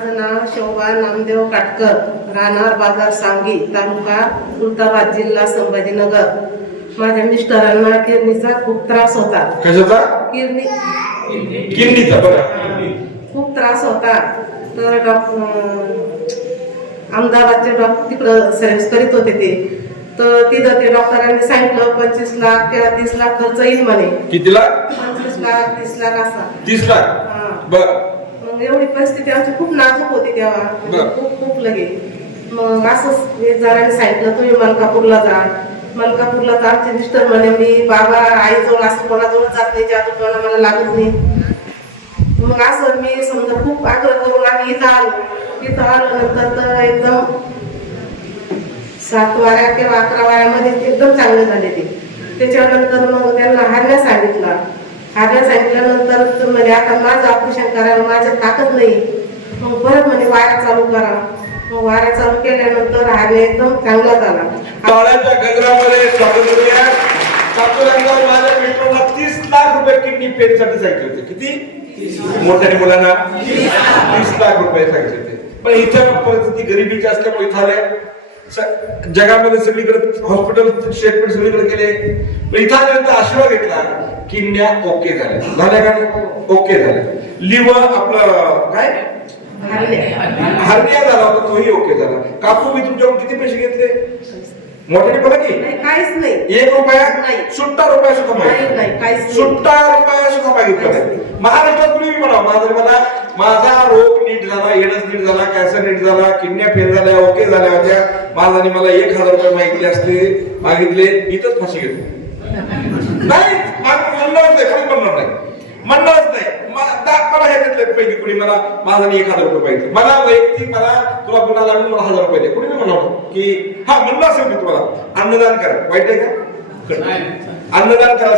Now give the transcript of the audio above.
माझं नाव शोभा नामदेव काटकर, राहणार बाजार सांगी, तालुका खुलताबाद, जिल्हा संभाजीनगर. माझ्या मिस्टरांना किडनीचा खूप त्रास होता. कशाचा? किडनीचा. खूप त्रास होता. तर अहमदाबादचे डॉक्टर तिकडं सर्व्हिस करीत होते ते. तर तिथं ते डॉक्टरांनी सांगितलं 25 लाख किंवा 30 लाख खर्च येईल म्हणे. कितीला? 25 लाख 30 लाख असा. 30 लाख. बर. मग एवढी परिस्थिती आमची खूप नाजूक होती तेव्हा. खूप लगे. मग असंच एक जणांनी सांगितलं तुम्ही मलकापूरला जा. मलकापूरला तर आमचे मिस्टर म्हणे मी बाबा आईजवळ असं कोणाजवळ जात नाही, जादू कोणा मला लागत नाही. मग असं मी समजा खूप आग्रह करून आम्ही इथं आलो नंतर तर एकदम 7 वाऱ्या किंवा 11 वाऱ्यामध्ये एकदम चांगले झाले ते. त्याच्यानंतर मग त्यांना हारण्या सांगितल्यानंतर म्हणे आता माझं ऑपरेशन करायला माझ्या ताकद नाही. मग परत म्हणे वाऱ्या चालू करा. मग वाऱ्या चालू केल्यानंतर हारण्या एकदम चांगला झाला. पावळ्याच्या गजरामध्ये सातुरंगावर माझ्या मित्राला 30 लाख रुपये किडनी पेनसाठी सांगितले होते. किती? मोठ्या मुलांना 30 लाख रुपये सांगितले होते. पण इथे परिस्थिती गरिबीची असल्यामुळे इथं आल्या. जगामध्ये सगळीकडे हॉस्पिटल ट्रीटमेंट सगळीकडे केले. पण इथं आल्यानंतर आशीर्वाद घेतला. किडन्या ओके झाल्या का? ओके झाल्या. लिव्हर आपलं काय हर्निया झाला होता तोही ओके झाला. कापू मी तुमच्याकडून किती पैसे घेतले? मोठ्याने बोला की काहीच नाही. 1 रुपया नाही, सुट्टा रुपया सुद्धा मागितला. सुट्टा रुपया सुद्धा मागितला नाही. महाराष्ट्रात कुणी म्हणा माझा रोग नीट झाला, एडस नीट झाला, कॅन्सर नीट झाला, किडन्या फेल झाल्या, ओके झाल्या होत्या. माझ्याने मला 1000 रुपये मागितले इथंच फाशी घेतो. नाही म्हणणारच नाही. मला हे घेतले पैकी कुणी मला माझ्याने 1000 रुपये पाहिजे. मला वैयक्तिक तुला गुन्हा लागून मला 1000 रुपये दे. कुणी म्हणावं की हा म्हणलं असेल मी तुम्हाला अन्नदान करा. वाईट आहे का? अन्नदान करा.